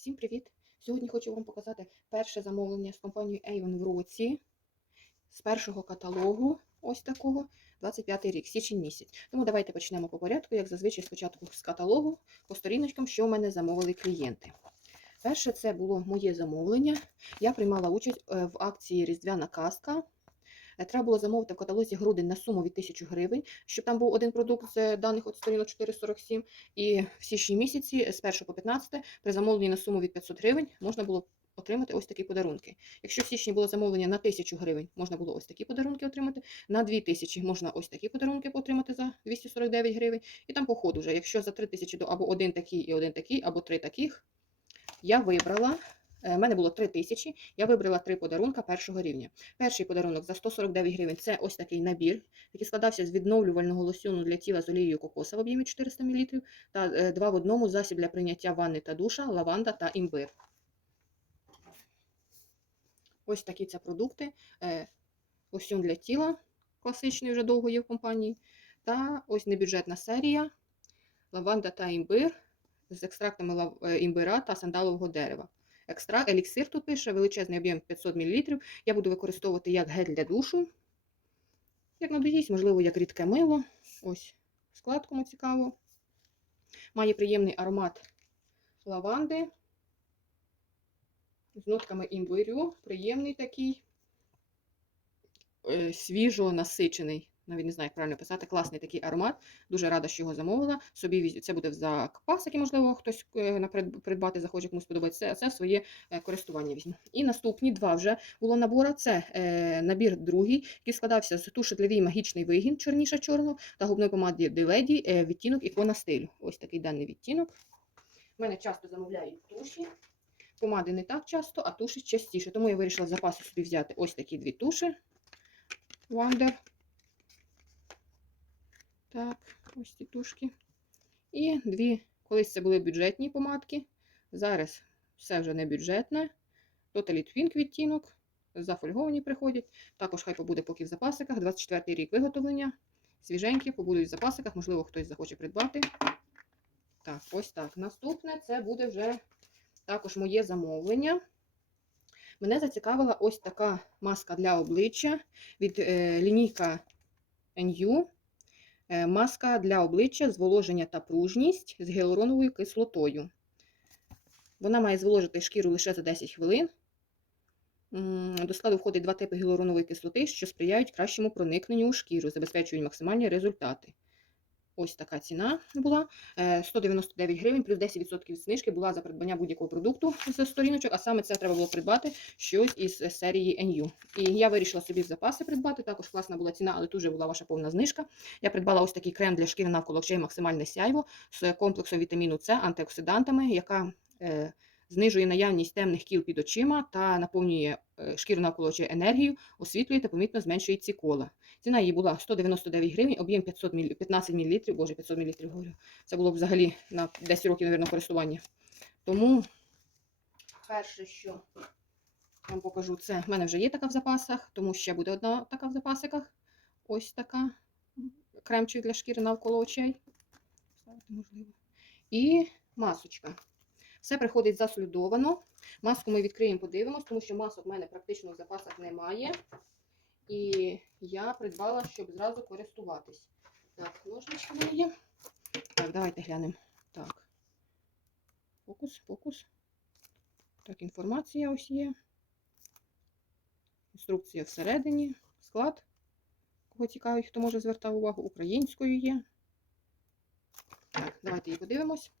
Всім привіт! Сьогодні хочу вам показати перше замовлення з компанією Avon в році з першого каталогу, ось такого, 25 рік, січень місяць. Тому давайте почнемо по порядку, як зазвичай спочатку з каталогу, по сторіночкам, що в мене замовили клієнти. Перше це було моє замовлення. Я приймала участь е, в акції Різдвяна казка. Е, Треба було замовити в каталозі грудень на суму від 1000 гривень, щоб там був один продукт з даних от сторінок 447. І в січні місяці з 1 по 15 при замовленні на суму від 500 гривень можна було отримати ось такі подарунки. Якщо в січні було замовлення на 1000 гривень, можна було ось такі подарунки отримати. На 2000 можна ось такі подарунки отримати за 249 гривень. І там по ходу вже, якщо за 3000 то або один такий і один такий, або три таких, я вибрала. У мене було 3 тисячі, я вибрала три подарунка першого рівня. Перший подарунок за 149 гривень це ось такий набір, який складався з відновлювального лосьону для тіла з олією кокоса в об'ємі 400 мл та е, два в одному засіб для прийняття ванни та душа, лаванда та імбир. Ось такі це продукти. Е, Лосьон для тіла, класичний вже довго є в компанії. Та ось небюджетна серія лаванда та імбир з екстрактами е, імбира та сандалового дерева. Екстракт, еліксир тут пише, величезний об'єм 500 мл. Я буду використовувати як гель для душу. Як надоїсть, можливо, як рідке мило. Ось склад, кому цікаво. Має приємний аромат лаванди. З нотками імбирю. Приємний такий, е, свіжо насичений. Навіть не знаю, як правильно писати. Класний такий аромат. Дуже рада, що його замовила. Собі це буде в закпас, який, можливо, хтось е, придбати захоче, комусь сподобається. Це, своє е, користування візьму. І наступні два вже було набора. Це е, набір другий, який складався з туші для вій магічний вигін, чорніша чорного, та губної помади Деледі, відтінок ікона стилю. Ось такий даний відтінок. У мене часто замовляють туші. Помади не так часто, а туші частіше. Тому я вирішила з запасу собі взяти ось такі дві туші. Wonder. Так, ось ці тушки. І дві, колись це були бюджетні помадки. Зараз все вже не бюджетне. Totally Twink відтінок. Зафольговані приходять. Також хай побуде поки в запасиках. 24-й рік виготовлення. Свіженькі, побудуть в запасиках, можливо, хтось захоче придбати. Так, ось так. Наступне це буде вже також моє замовлення. Мене зацікавила ось така маска для обличчя від е, лінійка NU. Е, Маска для обличчя, зволоження та пружність з гіалуроновою кислотою. Вона має зволожити шкіру лише за 10 хвилин. До складу входить два типи гіалуронової кислоти, що сприяють кращому проникненню у шкіру, забезпечують максимальні результати. Ось така ціна була. Е, 199 гривень, плюс 10% знижки була за придбання будь-якого продукту з сторіночок, а саме це треба було придбати щось із серії NU. І я вирішила собі в запаси придбати. Також класна була ціна, але тут вже була ваша повна знижка. Я придбала ось такий крем для шкіри навколо очей максимальне сяйво з комплексом вітаміну С, антиоксидантами, яка е, знижує наявність темних кіл під очима та наповнює е, шкіру навколо енергію, освітлює та помітно зменшує ці кола. Ціна її була 199 гривень, об'єм 500 мл, 15 мл, боже, 500 мл говорю. Це було б взагалі на 10 років, мабуть, користування. Тому перше, що вам покажу, це в мене вже є така в запасах, тому ще буде одна така в запасиках. Ось така кремчик для шкіри навколо очей. Можливо. І масочка. Все приходить засолідовано. Маску ми відкриємо, подивимось, тому що масок в мене практично в запасах немає. І я придбала, щоб зразу користуватись. Так, ножнички в є. Так, давайте глянемо. Так. Фокус, фокус. Так, інформація ось є. Інструкція всередині. Склад. Кого цікавить, хто може звертав увагу, українською є. Так, давайте її подивимось.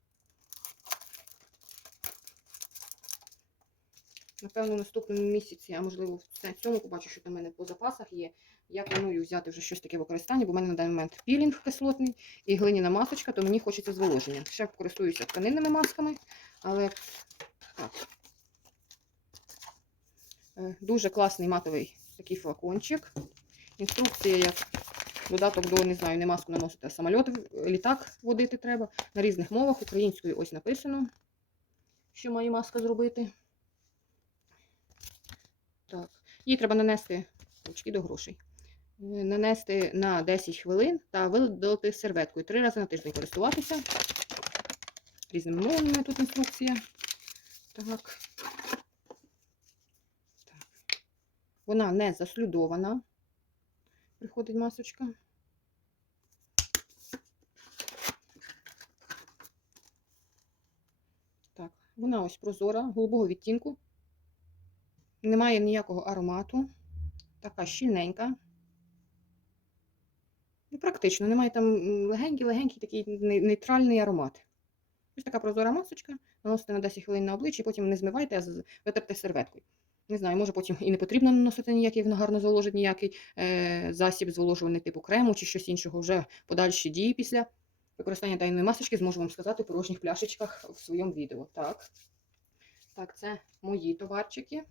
Напевно, в наступному місяці, а можливо, в цьому побачу, що до мене по запасах є. Я планую взяти вже щось таке використання, бо в мене на даний момент пілінг кислотний і глиняна масочка, то мені хочеться зволоження. Ще користуюся тканинними масками, але так. Е, Дуже класний матовий такий флакончик. Інструкція, як додаток до, не знаю, не маску наносити, а самольот, літак водити треба. На різних мовах. Українською ось написано, що має маска зробити. Так. Її треба нанести ручки до грошей. Е, Нанести на 10 хвилин та видалити серветкою. Три рази на тиждень користуватися. Різними мовами тут інструкція. Так. так. Вона не заслюдована. Приходить масочка. Так, вона ось прозора, голубого відтінку. Немає ніякого аромату. Така щільненька. Ну, практично, немає там легенький-легенький такий нейтральний аромат. Ось така прозора масочка. Наносите на 10 хвилин на обличчя, потім не змивайте, а витерте серветкою. Не знаю, може потім і не потрібно наносити ніякий, воно гарно зволожить ніякий е, засіб зволожувальний типу крему чи щось іншого. Вже подальші дії після використання даної масочки зможу вам сказати в порожніх пляшечках в своєму відео. Так, так це мої товарчики.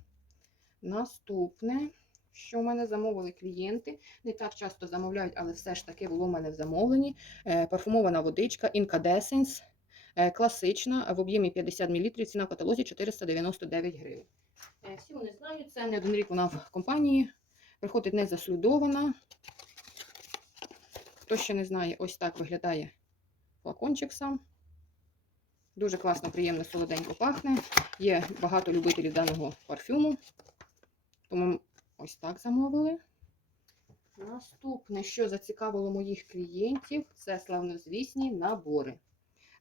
Наступне, що в мене замовили клієнти. Не так часто замовляють, але все ж таки було в мене в замовленні. Е, парфумована водичка Incandescence. Е, Класична в об'ємі 50 мл, ціна в каталозі 499 гривень. Е, Всі вони знають, це не один рік вона в компанії. Приходить не заслюдована. Хто ще не знає, ось так виглядає флакончик сам. Дуже класно, приємно, солоденько пахне. Є багато любителів даного парфюму. Тому ось так замовили. Наступне, що зацікавило моїх клієнтів, це славнозвісні набори.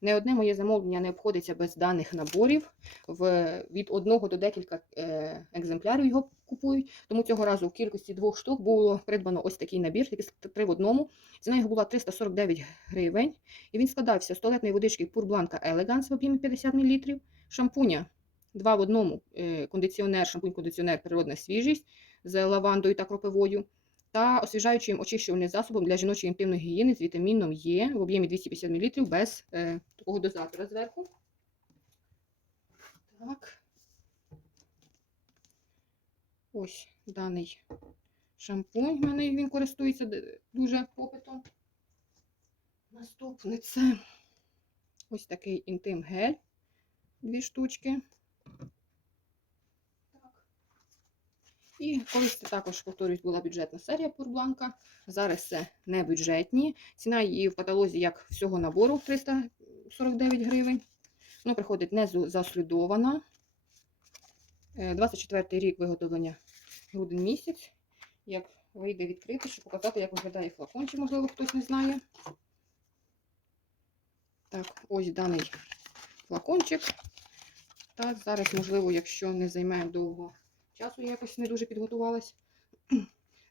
Не одне моє замовлення не обходиться без даних наборів. В, від одного до декілька е, екземплярів його купують. Тому цього разу в кількості двох штук було придбано ось такий набір, такий три в одному. Ціна його була 349 гривень. І він складався з туалетної водички Purblанка Elegance в об'ємі 50 мл, шампуня два в одному, е, кондиціонер, шампунь-кондиціонер природна свіжість з лавандою та кропивою. Та освіжаючим очищувальним засобом для жіночої інтимної гігієни з вітаміном Е в об'ємі 250 мл без е, такого дозатора зверху. Так. Ось даний шампунь. В мене він користується дуже попитом. Наступне це ось такий інтим гель. Дві штучки. І колись це також, повторюсь, була бюджетна серія Пурбланка. Зараз це не бюджетні. Ціна її в каталозі як всього набору 349 гривень. Воно приходить не заслідована. Е, 24 рік виготовлення грудень місяць. Як вийде відкрити, щоб показати, як виглядає флакончик, можливо, хтось не знає. Так, ось даний флакончик. Так, зараз, можливо, якщо не займе довго часу, я якось не дуже підготувалась,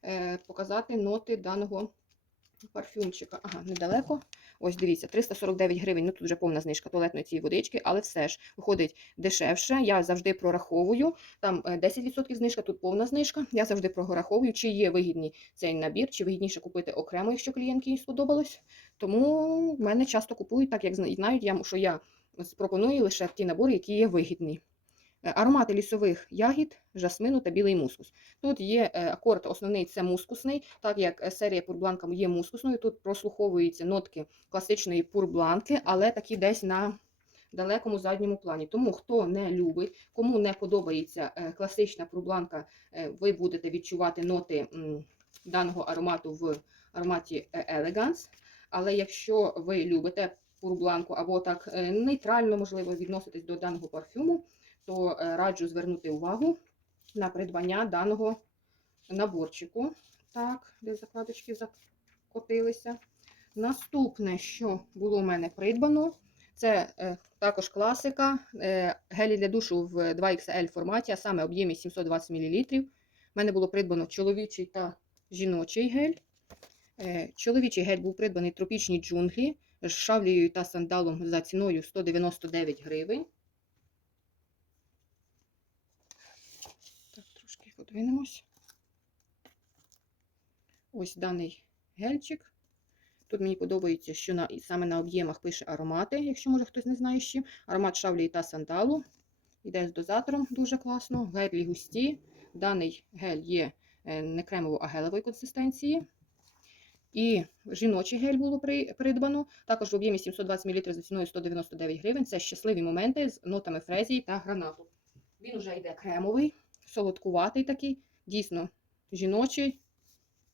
е, показати ноти даного парфюмчика. Ага, недалеко. Ось дивіться, 349 гривень. Ну тут вже повна знижка туалетної цієї водички, але все ж виходить дешевше. Я завжди прораховую. Там е, 10% знижка, тут повна знижка. Я завжди прораховую, чи є вигідний цей набір, чи вигідніше купити окремо, якщо клієнтки їй сподобалось. Тому в мене часто купують, так як знають, що я пропоную лише ті набори, які є вигідні. Е, Аромати лісових ягід, жасмину та білий мускус. Тут є е, акорд основний це мускусний, так як е, серія пурбланка є мускусною. Тут прослуховуються нотки класичної пурбланки, але такі десь на далекому задньому плані. Тому хто не любить, кому не подобається класична пурбланка, ви будете відчувати ноти даного аромату в ароматі Elegance. Але якщо ви любите пурбланку або так нейтрально, можливо, відноситесь до даного парфюму, то е, раджу звернути увагу на придбання даного наборчику. Так, де закладочки закотилися. Наступне, що було в мене придбано, це е, також класика. Е, гелі для душу в 2XL форматі, а саме об'ємі 720 мл. У мене було придбано чоловічий та жіночий гель. Чоловічий гель був придбаний тропічні джунглі з шавлією та сандалом за ціною 199 гривень. Так, трошки подвинемось. Ось даний гельчик. Тут мені подобається, що на, саме на об'ємах пише аромати, якщо може хтось не знає ще. Аромат шавлії та сандалу. Іде з дозатором дуже класно. Гелі густі. Даний гель є е, не кремово, а гелевої консистенції. І жіночий гель було при- придбано. Також в об'ємі 720 мл за ціною 199 гривень. Це щасливі моменти з нотами фрезії та гранату. Він вже йде кремовий, солодкуватий такий, дійсно жіночий,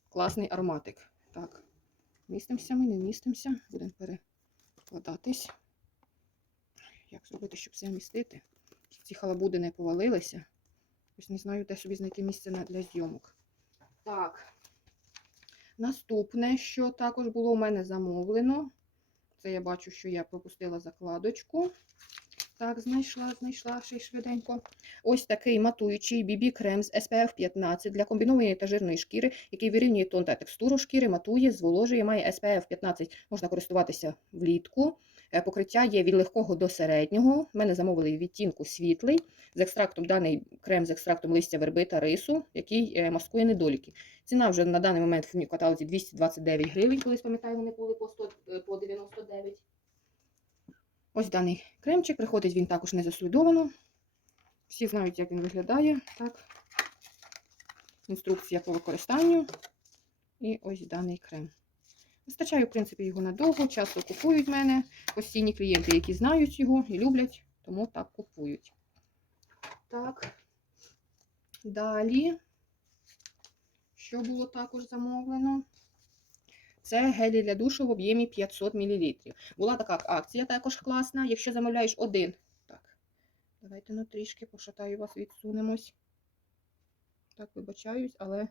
класний ароматик. Так, містимося ми, не вмістимося. Будемо перекладатись. Як зробити, щоб все вмістити? ці халабуди не повалилися. Ось не знаю, де собі знайти місце для зйомок. Так. Наступне, що також було у мене замовлено. Це я бачу, що я пропустила закладочку. Так, знайшла, знайшла ще швиденько. Ось такий матуючий BB крем з SPF 15 для комбінованої та жирної шкіри, який вирівнює тон та текстуру шкіри, матує, зволожує, має SPF 15. Можна користуватися влітку. Е, Покриття є від легкого до середнього. У мене замовили відтінку світлий з екстрактом даний крем з екстрактом листя верби та рису, який е, маскує недоліки. Ціна вже на даний момент в каталозі 229 гривень, колись пам'ятаю, вони були по 100, е, по 99. Ось даний кремчик. Приходить він також не заслідовано. Всі знають, як він виглядає. Так. Інструкція по використанню. І ось даний крем. Вистачає, в принципі, його надовго. Часто купують в мене постійні клієнти, які знають його і люблять, тому так купують. Так. Далі, що було також замовлено? Це гелі для душу в об'ємі 500 мл. Була така акція також класна. Якщо замовляєш один. Так, давайте ну трішки пошатаю вас, відсунемось. Так, вибачаюсь, але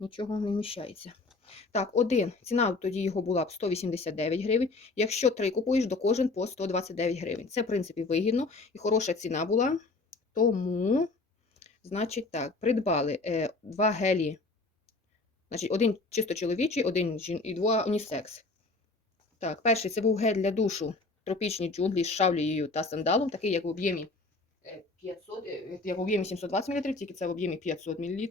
нічого не вміщається. Так, один. Ціна тоді його була б 189 гривень. Якщо три купуєш, до кожен по 129 гривень. Це, в принципі, вигідно і хороша ціна була. Тому, значить, так, придбали е, два гелі. Значить, один чисто чоловічий, один жін... і два унісекс. Так, перший це був гель для душу тропічні джунглі з шавлією та сандалом, такий, як в об'ємі е, 500, е, як в об'ємі 720 мл, тільки це в об'ємі 500 мл.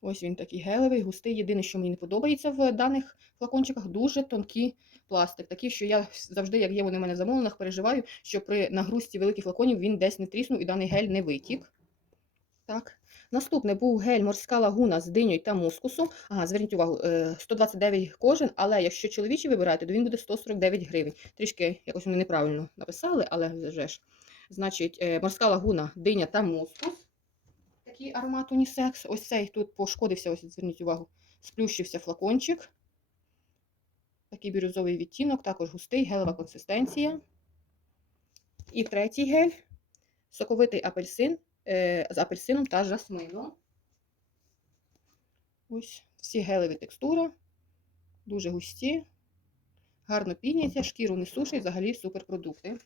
Ось він такий гелевий, густий. Єдине, що мені не подобається в даних флакончиках, дуже тонкий пластик. Такий, що я завжди, як є вони в мене в замовленнях, переживаю, що при нагрузці великих флаконів він десь не тріснув і даний гель не витік. Так. Наступне був гель морська лагуна з диньою та мускусом. Ага, зверніть увагу, е, 129 кожен, але якщо чоловічий вибираєте, то він буде 149 гривень. Трішки якось вони неправильно написали, але вже ж. Значить, е, морська лагуна, диня та мускус. Такий аромат унісекс. Ось цей тут пошкодився, ось зверніть увагу, сплющився флакончик. Такий бірюзовий відтінок, також густий, гелева консистенція. І третій гель соковитий апельсин е, з апельсином та жасмином. Ось всі гелеві текстури, дуже густі, гарно піняться, шкіру не сушить, взагалі суперпродукти.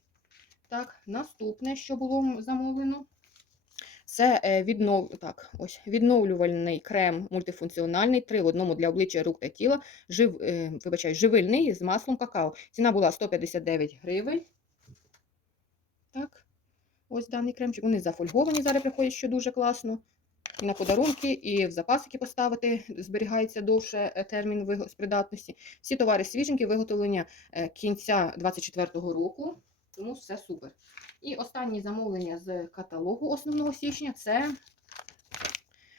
Так, наступне, що було замовлено, це е, віднов... так, ось, відновлювальний крем мультифункціональний, 3 в одному для обличчя, рук та тіла, жив, е, вибачаю, живильний з маслом какао. Ціна була 159 гривень. Ось даний кремчик. Вони зафольговані зараз приходять, що дуже класно. І на подарунки, і в запасики поставити зберігається довше е, термін придатності. Всі товари свіженькі, виготовлення е, кінця 24-го року, тому все супер. І останнє замовлення з каталогу основного січня це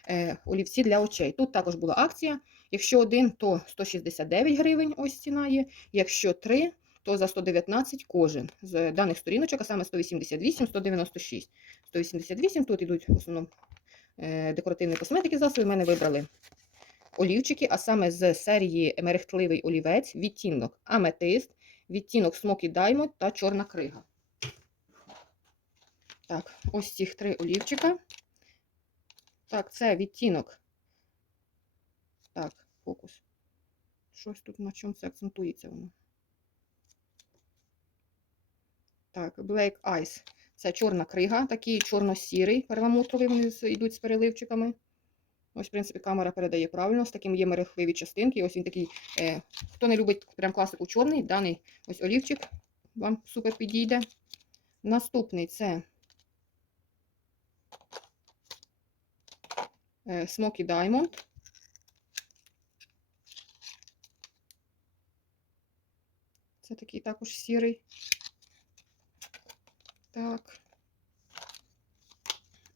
е, олівці для очей. Тут також була акція. Якщо один, то 169 гривень, ось ціна є. Якщо три, то за 119 кожен з даних сторіночок, а саме 188, 196. 188 тут йдуть в основному е, декоративні косметики засоби. В Мене вибрали олівчики, а саме з серії мерехтливий олівець, відтінок аметист, відтінок Smoky Diamond та чорна крига. Так, ось цих три олівчика. Так, це відтінок. Так, фокус. Щось тут на чому це акцентується воно. Так, Black Ice. Це чорна крига, такий чорно-сірий, перламутровий, вони йдуть з переливчиками. Ось, в принципі, камера передає правильно, з таким є мерехливі частинки. Ось він такий, е, хто не любить прям класику чорний, даний ось олівчик вам супер підійде. Наступний це е, Smoky Diamond. Це такий також сірий. Так.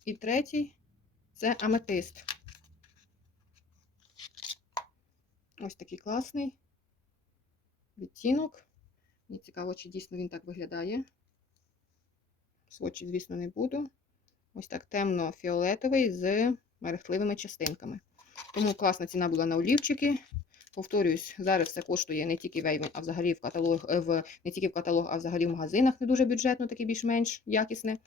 І третій це аметист. Ось такий класний відтінок. Мені цікаво, чи дійсно він так виглядає. Свочі, звісно, не буду. Ось так темно-фіолетовий з мерехтливими частинками. Тому класна ціна була на олівчики. Повторюсь, зараз все коштує не тільки в Avon, а взагалі в каталог, е, в, не тільки в каталог, а взагалі в магазинах не дуже бюджетно, таке більш-менш якісне.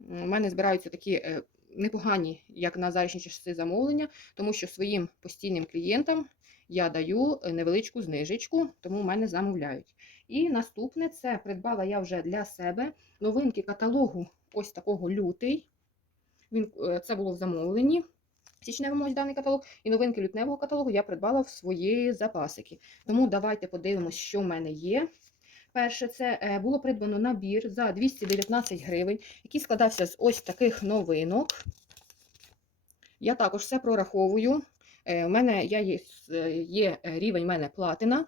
У мене збираються такі е, непогані, як на зарічні часи замовлення, тому що своїм постійним клієнтам я даю е, невеличку знижечку, тому в мене замовляють. І наступне це придбала я вже для себе новинки каталогу ось такого лютий. Він, це було в замовленні. Січневому ось даний каталог, і новинки лютневого каталогу я придбала в свої запасики. Тому давайте подивимось, що в мене є. Перше, це е, було придбано набір за 219 гривень, який складався з ось таких новинок. Я також все прораховую. Е, У мене я є, е, є е, рівень мене платина.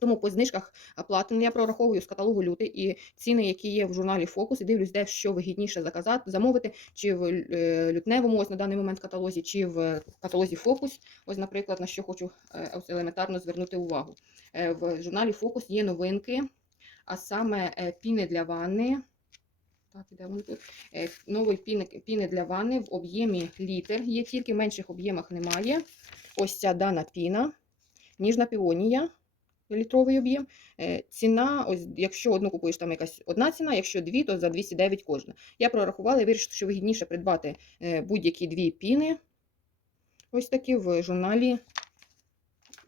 Тому по знижках а, платини я прораховую з каталогу лютий і ціни, які є в журналі Фокус, і дивлюсь, де що вигідніше заказати, замовити, чи в е, лютневому, ось на даний момент каталозі, чи в каталозі Фокус. Ось, наприклад, на що хочу е, ось елементарно звернути увагу. Е, В журналі Фокус є новинки, а саме піни для ванни. Так, іде вони тут. Новий піни, піни для ванни в об'ємі літр. Є тільки в менших об'ємах немає. Ось ця дана піна, ніжна піонія літровий об'єм. Е, Ціна, ось якщо одну купуєш, там якась одна ціна, якщо дві, то за 209 кожна. Я прорахувала і вирішила, що вигідніше придбати е, будь-які дві піни. Ось такі в журналі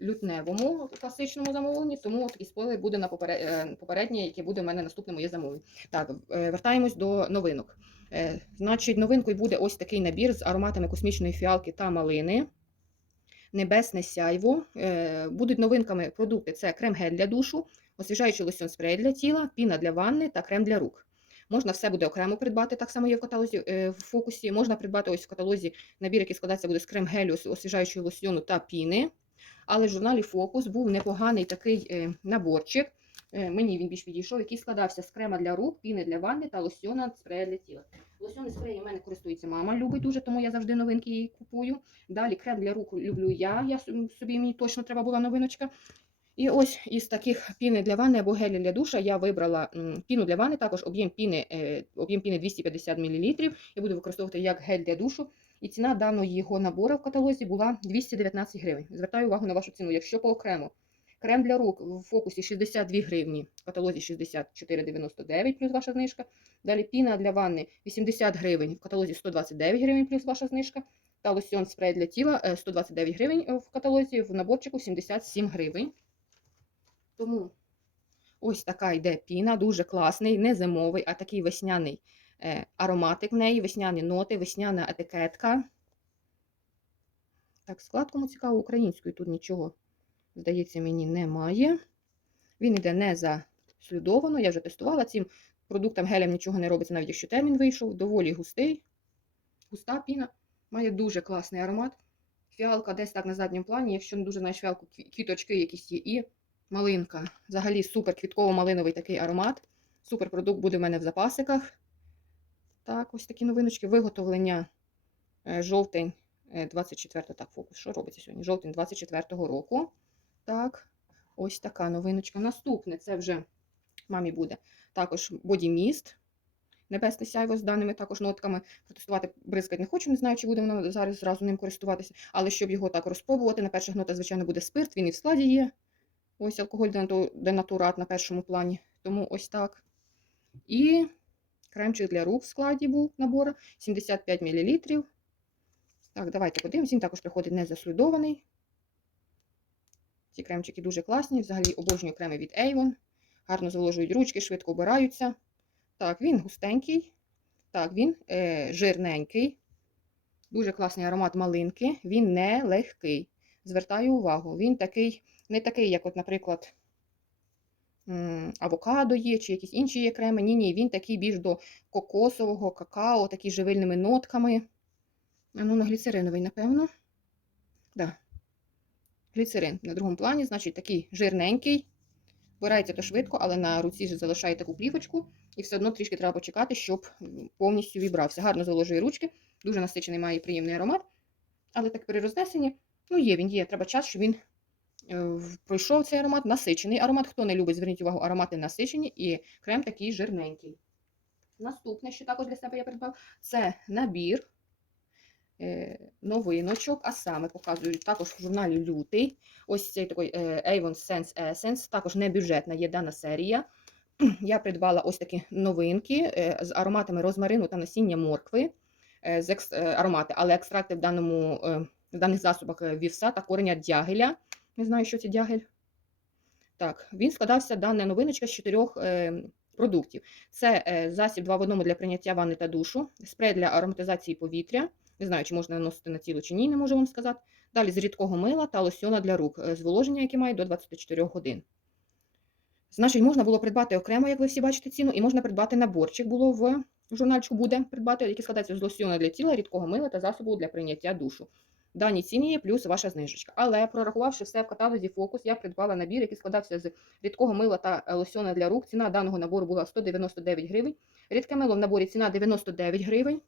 лютневому класичному замовленні, тому такий спойлер буде на е, попереднє, яке буде в мене наступне моє замовлення. Так, вертаємось до новинок. Значить, новинкою буде ось такий набір з ароматами космічної фіалки та малини. Небесне сяйво. Е, Будуть новинками продукти: це крем-гель для душу, освіжаючий лосьон спрей для тіла, піна для ванни та крем для рук. Можна все буде окремо придбати, так само є в каталозі е, в фокусі. Можна придбати ось в каталозі набір, який складається буде з крем-гелю, освіжаючого лосьйону та піни. Але в журналі Фокус був непоганий такий е, наборчик. Е, Мені він більш підійшов, який складався з крема для рук, піни для ванни та лосьйона спрея для тіла. Лосьйон і спреї у мене користується мама, любить дуже, тому я завжди новинки їй купую. Далі крем для рук люблю я. Я собі мені точно треба була новиночка. І ось із таких піни для ванни або гелі для душа я вибрала піну для ванни, також об'єм піни, е, об'єм піни 250 мл. Я буду використовувати як гель для душу. І ціна даного його набору в каталозі була 219 гривень. Звертаю увагу на вашу ціну. Якщо по окремо крем для рук в фокусі 62 гривні, в каталозі 64,99 плюс ваша знижка. Далі піна для ванни 80 гривень, в каталозі 129 гривень плюс ваша знижка. Та лосьон спрей для тіла е, 129 гривень е, в каталозі, в наборчику 77 гривень. Тому ось така йде піна, дуже класний, не зимовий, а такий весняний е, ароматик в неї, весняні ноти, весняна етикетка. Так, склад кому цікаво, українською тут нічого, здається, мені немає. Він йде не заслідовано, я вже тестувала. Цим продуктам гелем нічого не робиться, навіть якщо термін вийшов. Доволі густий. Густа піна. Має дуже класний аромат. Фіалка десь так на задньому плані, якщо не дуже знаєш фіалку, кві- квіточки якісь є. І малинка. Взагалі супер квітково-малиновий такий аромат. Супер продукт буде в мене в запасиках. Так, ось такі новиночки. Виготовлення е, жовтень е, 24 так, фокус. Що робиться сьогодні? Жовтень 24-го року. Так, ось така новиночка. Наступне це вже мамі буде також бодіміст. Небесне сяйво з даними також нотками. Протестувати бризкати не хочу, не знаю, чи буде вона зараз зразу ним користуватися. Але щоб його так розпробувати, на перших нотах, звичайно, буде спирт, він і в складі є. Ось алкоголь денатурат на першому плані. Тому ось так. І кремчик для рук в складі був набор 75 мл. Так, давайте подивимось. Він також приходить не заслідований. Ці кремчики дуже класні. Взагалі обожнюю креми від Avon. Гарно зволожують ручки, швидко обираються. Так, він густенький. Так, він е, жирненький. Дуже класний аромат малинки. Він не легкий. Звертаю увагу, він такий, не такий, як, от, наприклад, авокадо є, чи якісь інші є креми. Ні, ні, він такий більш до кокосового, какао, такий живильними нотками. Ну, на гліцериновий, напевно. Да. Гліцерин на другому плані, значить, такий жирненький. Вбирається то швидко, але на руці ж залишає таку плівочку, і все одно трішки треба почекати, щоб повністю вібрався. Гарно заложує ручки, дуже насичений має приємний аромат. Але так при рознесенні, ну є він є. Треба час, щоб він е, пройшов цей аромат. Насичений аромат. Хто не любить, зверніть увагу, аромати насичені і крем такий жирненький. Наступне, що також для себе я придбав, це набір новиночок, а саме показую також в журналі Лютий. Ось цей такий е, Avon Sense Essence, також не бюджетна є дана серія. я придбала ось такі новинки е, з ароматами розмарину та насіння моркви, е, з е, аромати, але екстракти в, даному, е, в даних засобах е, вівса та кореня дягеля. Не знаю, що це дягель. Так, він складався дана новиночка з чотирьох е, продуктів. Це е, засіб 2 в одному для прийняття ванни та душу, спрей для ароматизації повітря. Не знаю, чи можна наносити на тіло чи ні, не можу вам сказати. Далі з рідкого мила та лосьона для рук, е, зволоження, яке має до 24 годин. Значить, можна було придбати окремо, як ви всі бачите ціну, і можна придбати наборчик було в журнальчику буде придбати, який складається з лосьона для тіла, рідкого мила та засобу для прийняття душу. В Даній ціні є плюс ваша знижечка. Але прорахувавши все в каталозі Фокус, я придбала набір, який складався з рідкого мила та е, лосьона для рук. Ціна даного набору була 199 гривень. Рідке мило в наборі ціна 99 гривень.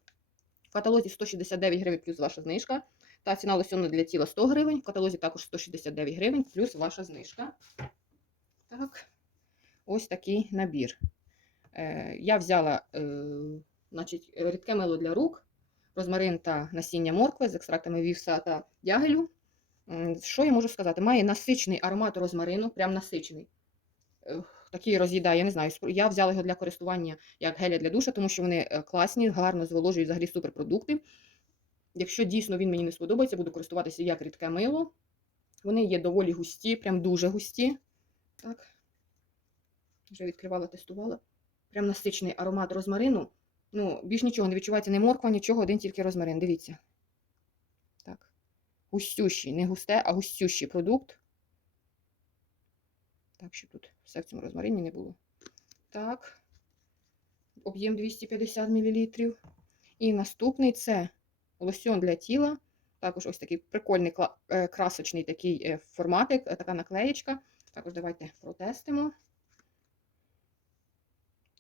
Каталозі 169 гривень плюс ваша знижка. Та ціна лосьону для тіла 100 гривень. В каталозі також 169 гривень плюс ваша знижка. Так, ось такий набір. Е, я взяла е, значить, рідке мило для рук, розмарин та насіння моркви з екстрактами вівса та дягелю. Що я можу сказати? Має насичений аромат розмарину, прям насичений. Такий роз'їдає, я не знаю. Я взяла його для користування як геля для душа, тому що вони е, класні, гарно зволожують взагалі суперпродукти. Якщо дійсно він мені не сподобається, буду користуватися як рідке мило. Вони є доволі густі, прям дуже густі. Так. Вже відкривала, тестувала. Прям насичений аромат розмарину. Ну, більш нічого не відчувається, не морква, нічого, один тільки розмарин. Дивіться. Так. Густющий, не густе, а густющий продукт. Так, щоб тут все в цьому розмарині не було. Так. Об'єм 250 мл. І наступний це лосьон для тіла. Також ось такий прикольний е, красочний такий е, форматик, е, така наклеєчка. Також давайте протестимо.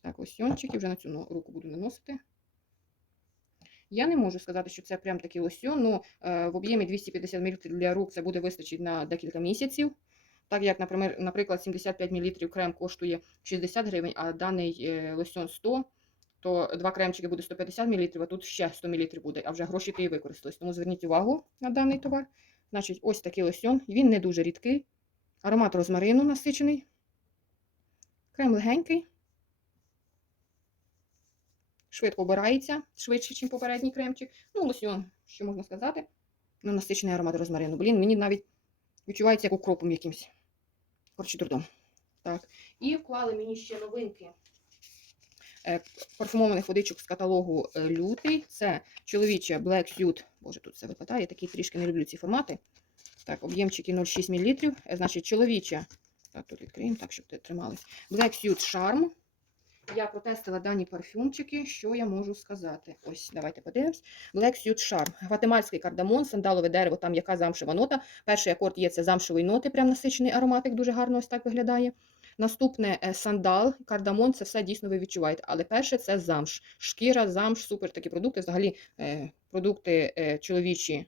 Так, лосьончик, і вже на цю руку буду наносити. Я не можу сказати, що це прям такий лосьон. Ну, е, в об'ємі 250 мл для рук це буде вистачить на декілька місяців. Так як, наприклад, 75 мл крем коштує 60 гривень, а даний е, лосьон 100, то два кремчики буде 150 мл, а тут ще 100 мл буде, а вже гроші ти і використались. Тому зверніть увагу на даний товар. Значить, ось такий лосьон. Він не дуже рідкий. Аромат розмарину насичений. Крем легенький. Швидко обирається, швидше, ніж попередній кремчик. Ну, лосьон, що можна сказати. Ну, насичений аромат розмарину. Блін, мені навіть відчувається як укропом якимсь. Коротше, трудом. Так. І вклали мені ще новинки е, парфумованих водичок з каталогу е, лютий. Це чоловіче Black Suit. Боже, тут все випадає. Такі трішки не люблю ці формати. Так, об'ємчики 0,6 мл. Е, Значить, чоловіча. Так, тут відкриємо, так, щоб тримались. Black Suit Charm. Я протестила дані парфюмчики. Що я можу сказати? Ось, давайте подивимось. Black Suit Charm. Гватемальський кардамон, сандалове дерево, там яка замшева нота. Перший акорд є це замшевої ноти, прям насичений ароматик, дуже гарно ось так виглядає. Наступне е, сандал, кардамон, це все дійсно ви відчуваєте. Але перше це замш. Шкіра, замш, супер такі продукти. Взагалі е, продукти е, чоловічі,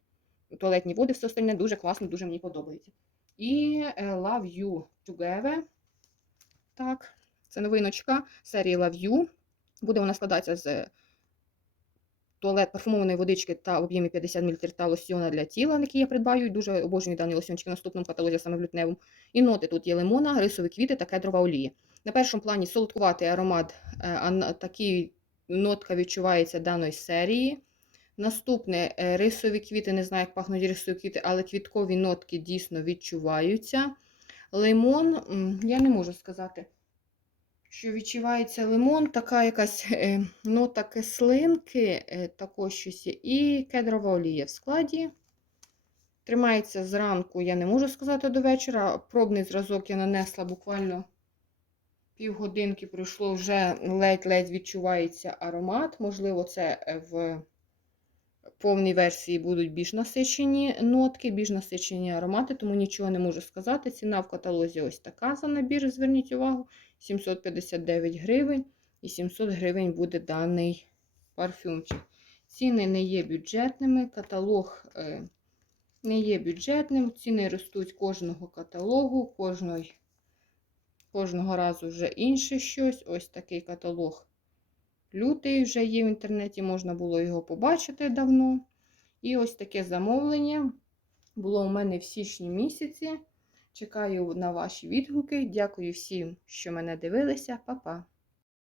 туалетні води, все остальне дуже класно, дуже мені подобається. І Love You Together. Так, це новиночка серії Love You. Буде вона складатися з туалет парфумованої водички та об'ємі 50 мл та лосьона для тіла, який я придбаю. Дуже обожнюю даний лосьончик в наступному каталозі, саме в лютневому. І ноти тут є лимона, рисові квіти та кедрова олія. На першому плані солодкуватий аромат, е, такий нотка відчувається даної серії. Наступне е, рисові квіти, не знаю, як пахнуть рисові квіти, але квіткові нотки дійсно відчуваються. Лимон, я не можу сказати, що відчувається лимон, така якась е, нота кислинки, е, також щось і кедрова олія в складі. Тримається зранку, я не можу сказати до вечора. Пробний зразок я нанесла буквально півгодинки пройшло, вже ледь-ледь відчувається аромат. Можливо, це е, в повній версії будуть більш насичені нотки, більш насичені аромати, тому нічого не можу сказати. Ціна в каталозі ось така за набір, зверніть увагу. 759 гривень і 700 гривень буде даний парфюмчик. Ціни не є бюджетними, каталог е, не є бюджетним, ціни ростуть кожного каталогу, кожного разу вже інше щось. Ось такий каталог лютий вже є в інтернеті, можна було його побачити давно. І ось таке замовлення було у мене в січні місяці. Чекаю на ваші відгуки. Дякую всім, що мене дивилися. Па-па!